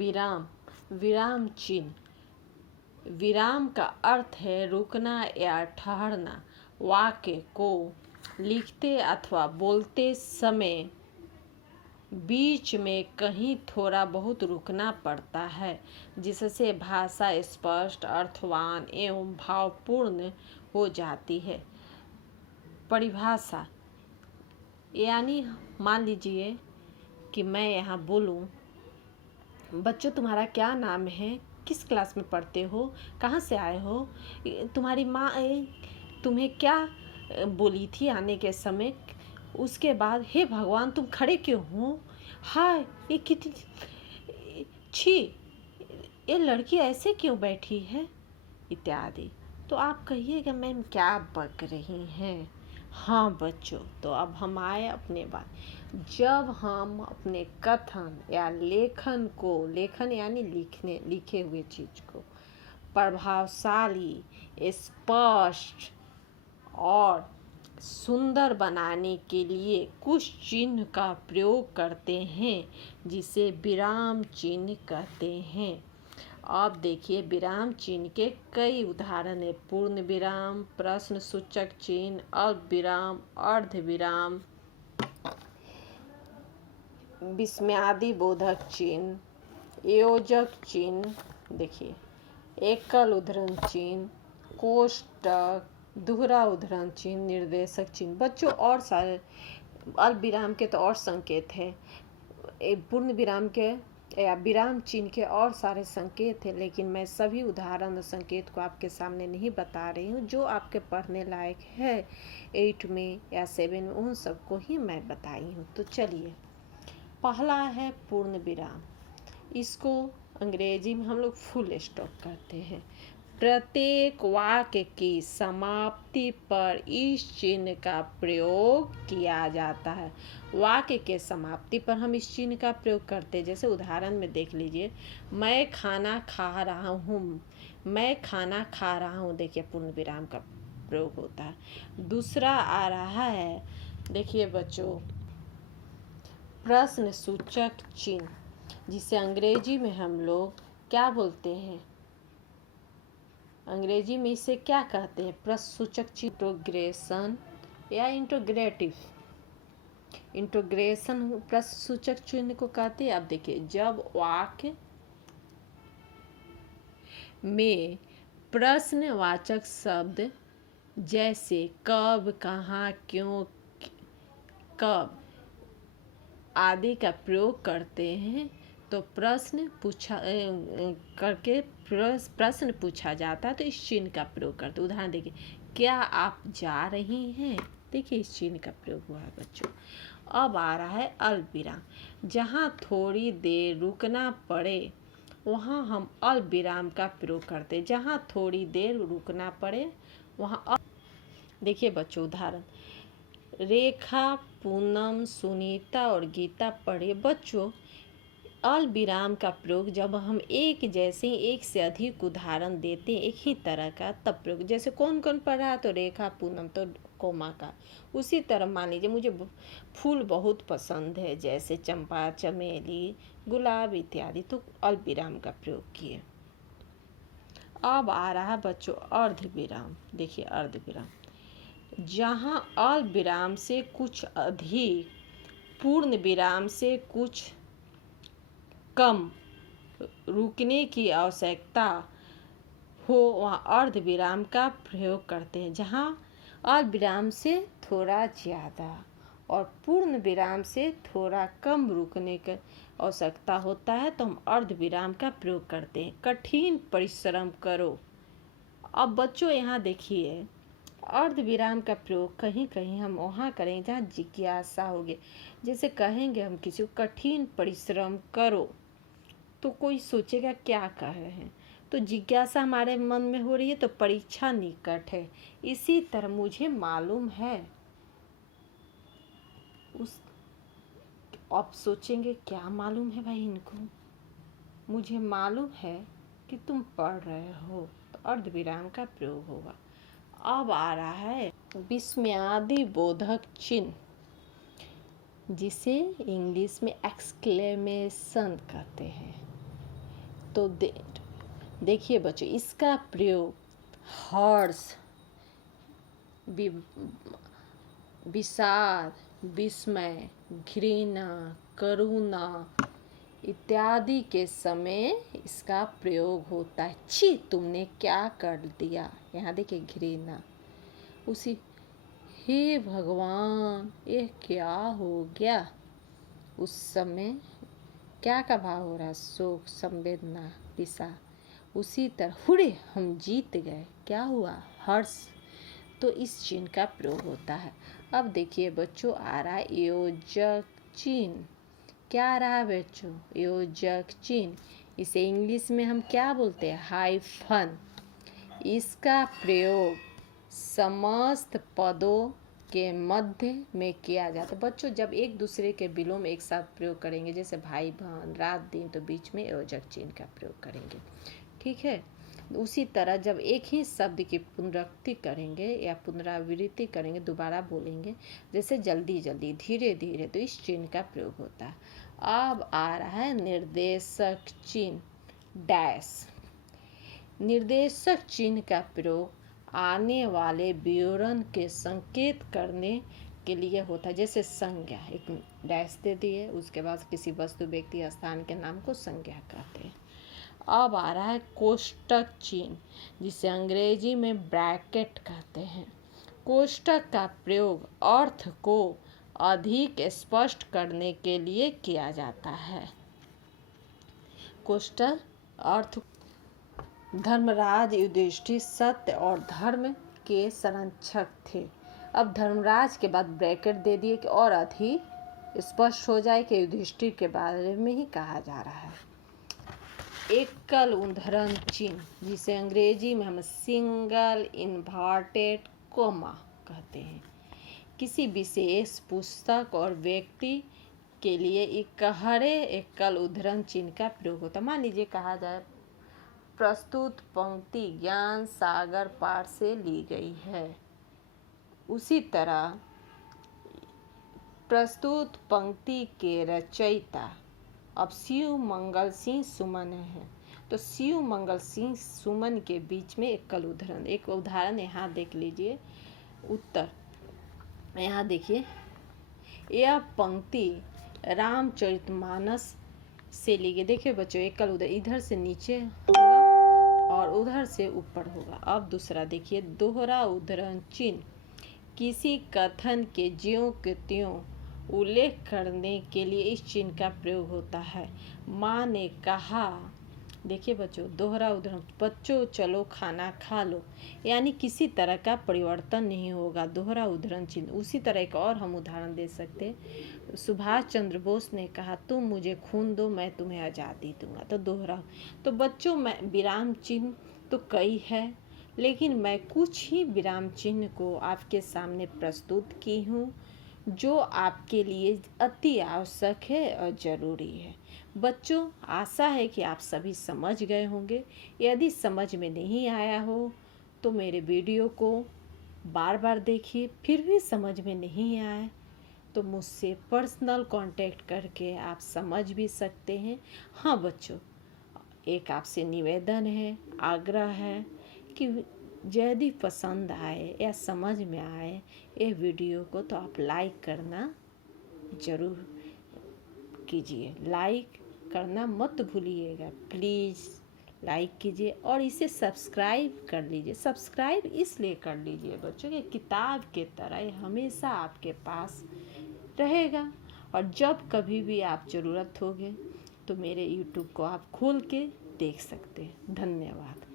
विराम, विराम चिन्ह। विराम का अर्थ है रुकना या ठहरना। वाक्य को लिखते अथवा बोलते समय बीच में कहीं थोड़ा बहुत रुकना पड़ता है, जिससे भाषा स्पष्ट, अर्थवान एवं भावपूर्ण हो जाती है। परिभाषा यानी मान लीजिए कि मैं यहाँ बोलूँ, बच्चों तुम्हारा क्या नाम है, किस क्लास में पढ़ते हो, कहाँ से आए हो, तुम्हारी माँ तुम्हें क्या बोली थी आने के समय। उसके बाद हे भगवान तुम खड़े क्यों हो, हाय ये कितनी छी, ये लड़की ऐसे क्यों बैठी है, इत्यादि। तो आप कहिएगा मैम क्या बक रही हैं। हाँ बच्चों, तो अब हम आए अपने बात। जब हम अपने कथन या लेखन को, लेखन यानी लिखे हुए चीज को प्रभावशाली, स्पष्ट और सुंदर बनाने के लिए कुछ चिन्ह का प्रयोग करते हैं, जिसे विराम चिन्ह कहते हैं। अब देखिए विराम चिन्ह के कई उदाहरण है। पूर्ण विराम, प्रश्न सूचक चिन्ह, अल्प विराम, अर्ध विराम, विस्मयादि बोधक चिन्ह, योजक चिन्ह, देखिए एकल उद्धरण चिन्ह, कोष्टक, दोहरा उद्धरण चिन्ह, निर्देशक चिन्ह। बच्चों और सारे अल्प विराम के तो और संकेत है, पूर्ण विराम के या विराम चिन्ह के और सारे संकेत हैं, लेकिन मैं सभी उदाहरण और संकेत को आपके सामने नहीं बता रही हूँ। जो आपके पढ़ने लायक है 8 में या 7 में, उन सबको ही मैं बताई हूँ। तो चलिए, पहला है पूर्ण विराम। इसको अंग्रेजी में हम लोग फुल स्टॉप कहते हैं। प्रत्येक वाक्य की समाप्ति पर इस चिन्ह का प्रयोग किया जाता है। वाक्य के समाप्ति पर हम इस चिन्ह का प्रयोग करते हैं। जैसे उदाहरण में देख लीजिए, मैं खाना खा रहा हूँ, मैं खाना खा रहा हूँ, देखिए पूर्ण विराम का प्रयोग होता है। दूसरा आ रहा है, देखिए बच्चों, प्रश्न सूचक चिन्ह, जिसे अंग्रेजी में हम लोग क्या बोलते हैं, अंग्रेजी में इसे क्या कहते हैं, प्रश्न सूचक चिन्ह, इंट्रोग्रेशन या इंट्रोग्रेटिव। इंट्रोग्रेशन प्रश्न सूचक चिन्ह को कहते हैं। अब देखिए, जब वाक्य में प्रश्नवाचक शब्द जैसे कब, कहाँ, क्यों, कब आदि का प्रयोग करते हैं तो प्रश्न पूछा जाता है, तो इस चिन्ह का प्रयोग करते हैं। उदाहरण देखिए, क्या आप जा रही हैं, देखिए इस चिन्ह का प्रयोग हुआ है बच्चों। अब आ रहा है अल्प विराम। जहाँ थोड़ी देर रुकना पड़े वहाँ हम अल्प विराम का प्रयोग करते हैं। जहाँ थोड़ी देर रुकना पड़े वहाँ देखिए बच्चों, उदाहरण रेखा, पूनम, सुनीता और गीता पढ़े। बच्चों, अल्प विराम का प्रयोग जब हम एक जैसे एक से अधिक उदाहरण देते हैं एक ही तरह का, तब प्रयोग। जैसे कौन कौन पढ़ रहा है, तो रेखा, पूनम तो कोमा का। उसी तरह मान लीजिए मुझे फूल बहुत पसंद है, जैसे चंपा, चमेली, गुलाब इत्यादि, तो अल्प विराम का प्रयोग किए। अब आ रहा है बच्चों अर्ध विराम। देखिए अर्ध विराम, जहाँ अल्प विराम से कुछ अधिक, पूर्ण विराम से कुछ कम रुकने की आवश्यकता हो, वहाँ अर्ध विराम का प्रयोग करते हैं। जहाँ अल्प विराम से थोड़ा ज़्यादा और पूर्ण विराम से थोड़ा कम रुकने की आवश्यकता होता है, तो हम अर्ध विराम का प्रयोग करते हैं। कठिन परिश्रम करो। अब बच्चों यहाँ देखिए, अर्ध विराम का प्रयोग कहीं कहीं हम वहाँ करेंगे जहाँ जिज्ञासा होगी। जैसे कहेंगे हम किसी को कठिन परिश्रम करो, तो कोई सोचेगा क्या कह रहे हैं, तो जिज्ञासा हमारे मन में हो रही है, तो परीक्षा निकट है। इसी तरह मुझे मालूम है, उस आप सोचेंगे क्या मालूम है भाई इनको, मुझे मालूम है कि तुम पढ़ रहे हो, तो अर्ध विराम का प्रयोग होगा। अब आ रहा है विस्मयादि बोधक चिन्ह, जिसे इंग्लिश में एक्सक्लेमेशन कहते हैं। तो देखिए बच्चों, इसका प्रयोग हर्ष, विषाद, विस्मय, घृणा, करुणा इत्यादि के समय इसका प्रयोग होता है। छी, तुमने क्या कर दिया। यहाँ देखिए घृणा, उसी हे भगवान ये क्या हो गया। उस समय क्या का भाव हो रहा है, शोक, संवेदना, विषाद। उसी तरह हुरे हम जीत गए, क्या हुआ, हर्ष। तो इस चिन्ह का प्रयोग होता है। अब देखिए बच्चों, आ रहा है योजक चिन्ह। क्या आ रहा है बच्चों, योजक चिन्ह। इसे इंग्लिश में हम क्या बोलते हैं, हाइफन। इसका प्रयोग समस्त पदों के मध्य में किया जाता है। बच्चों, जब एक दूसरे के विलोम एक साथ प्रयोग करेंगे, जैसे भाई बहन, रात दिन, तो बीच में योजक चिन्ह का प्रयोग करेंगे, ठीक है। उसी तरह जब एक ही शब्द की पुनरावृत्ति करेंगे या पुनरावृत्ति करेंगे, दोबारा बोलेंगे, जैसे जल्दी जल्दी, धीरे धीरे, तो इस चिन्ह का प्रयोग होता है। अब आ रहा है निर्देशक चिन्ह, डैश। निर्देशक चिन्ह का प्रयोग आने वाले विवरण के संकेत करने के लिए होता है। जैसे संज्ञा, एक डैश दे दिए, उसके बाद किसी वस्तु, व्यक्ति, स्थान के नाम को संज्ञा कहते हैं। अब आ रहा है कोष्टक चिन्ह, जिसे अंग्रेजी में ब्रैकेट कहते हैं। कोष्टक का प्रयोग अर्थ को अधिक स्पष्ट करने के लिए किया जाता है। कोष्टक अर्थ, धर्मराज युधिष्ठिर सत्य और धर्म के संरक्षक थे। अब धर्मराज के बाद ब्रैकेट दे दिए कि और अधिक स्पष्ट हो जाए कि युधिष्ठिर के बारे में ही कहा जा रहा है। एकल उद्धरण चिन्ह, जिसे अंग्रेजी में हम सिंगल इन्वर्टेड कोमा कहते हैं। किसी विशेष पुस्तक और व्यक्ति के लिए इकहरे एकल उद्धरण चिन्ह का प्रयोग होता है। मान लीजिए कहा जाए, प्रस्तुत पंक्ति ज्ञान सागर पाठ से ली गई है। उसी तरह प्रस्तुत पंक्ति के रचयिता अब शिव मंगल सिंह सुमन है, तो शिव मंगल सिंह सुमन के बीच में एकल उद्धरण। एक उदाहरण यहाँ देख लीजिए, उत्तर यहाँ देखिए, यह पंक्ति रामचरितमानस से ली गई। देखिए बच्चों, एकल उद्धरण, इधर से नीचे होगा और उधर से ऊपर होगा। अब दूसरा देखिए, दोहरा उद्धरण चिन्ह किसी कथन के ज्यों के त्यों उल्लेख करने के लिए इस चिन्ह का प्रयोग होता है। माँ ने कहा, देखिए बच्चों, दोहरा उद्धरण, बच्चों चलो खाना खा लो, यानी किसी तरह का परिवर्तन नहीं होगा, दोहरा उद्धरण चिन्ह। उसी तरह एक और हम उदाहरण दे सकते, सुभाष चंद्र बोस ने कहा, तुम मुझे खून दो मैं तुम्हें आज़ादी दूंगा, तो दोहरा। तो बच्चों, मैं विराम चिन्ह तो कई है, लेकिन मैं कुछ ही विराम चिन्ह को आपके सामने प्रस्तुत की हूँ, जो आपके लिए अति आवश्यक है और ज़रूरी है। बच्चों, आशा है कि आप सभी समझ गए होंगे। यदि समझ में नहीं आया हो तो मेरे वीडियो को बार बार देखिए। फिर भी समझ में नहीं आए तो मुझसे पर्सनल कांटेक्ट करके आप समझ भी सकते हैं। हाँ बच्चों, एक आपसे निवेदन है, आग्रह है कि यदि पसंद आए या समझ में आए ये वीडियो को, तो आप लाइक करना ज़रूर कीजिए। लाइक करना मत भूलिएगा, प्लीज़ लाइक कीजिए और इसे सब्सक्राइब कर लीजिए। सब्सक्राइब इसलिए कर लीजिए बच्चों कि किताब के तरह ये हमेशा आपके पास रहेगा, और जब कभी भी आप ज़रूरत होगे तो मेरे YouTube को आप खोल के देख सकते हैं। धन्यवाद।